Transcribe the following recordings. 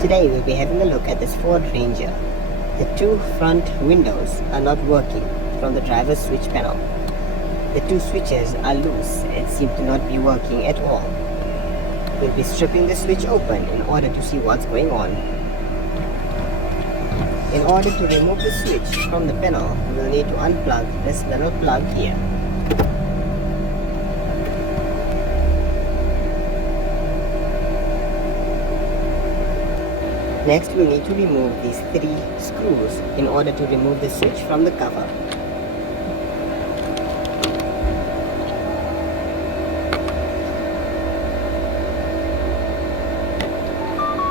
Today we'll be having a look at this Ford Ranger. The two front windows are not working from the driver's switch panel. The two switches are loose and seem to not be working at all. We'll be stripping the switch open in order to see what's going on. In order to remove the switch from the panel, we'll need to unplug this little plug here. Next, we'll need to remove these 3 screws in order to remove the switch from the cover.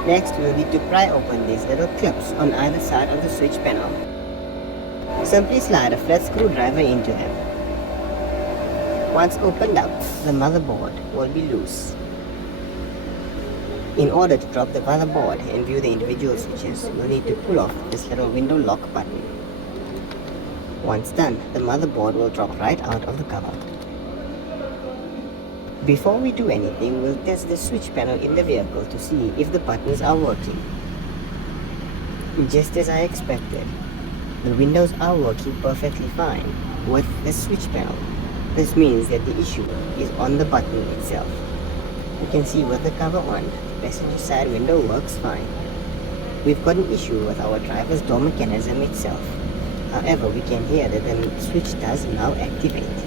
Next, we'll need to pry open these little clips on either side of the switch panel. Simply slide a flat screwdriver into them. Once opened up, the motherboard will be loose. In order to drop the motherboard and view the individual switches, we'll need to pull off this little window lock button. Once done, the motherboard will drop right out of the cover. Before we do anything, we'll test the switch panel in the vehicle to see if the buttons are working. Just as I expected, the windows are working perfectly fine with the switch panel. This means that the issue is on the button itself. You can see with the cover on, the passenger side window works fine. We've got an issue with our driver's door mechanism itself. However, we can hear that the switch does now activate.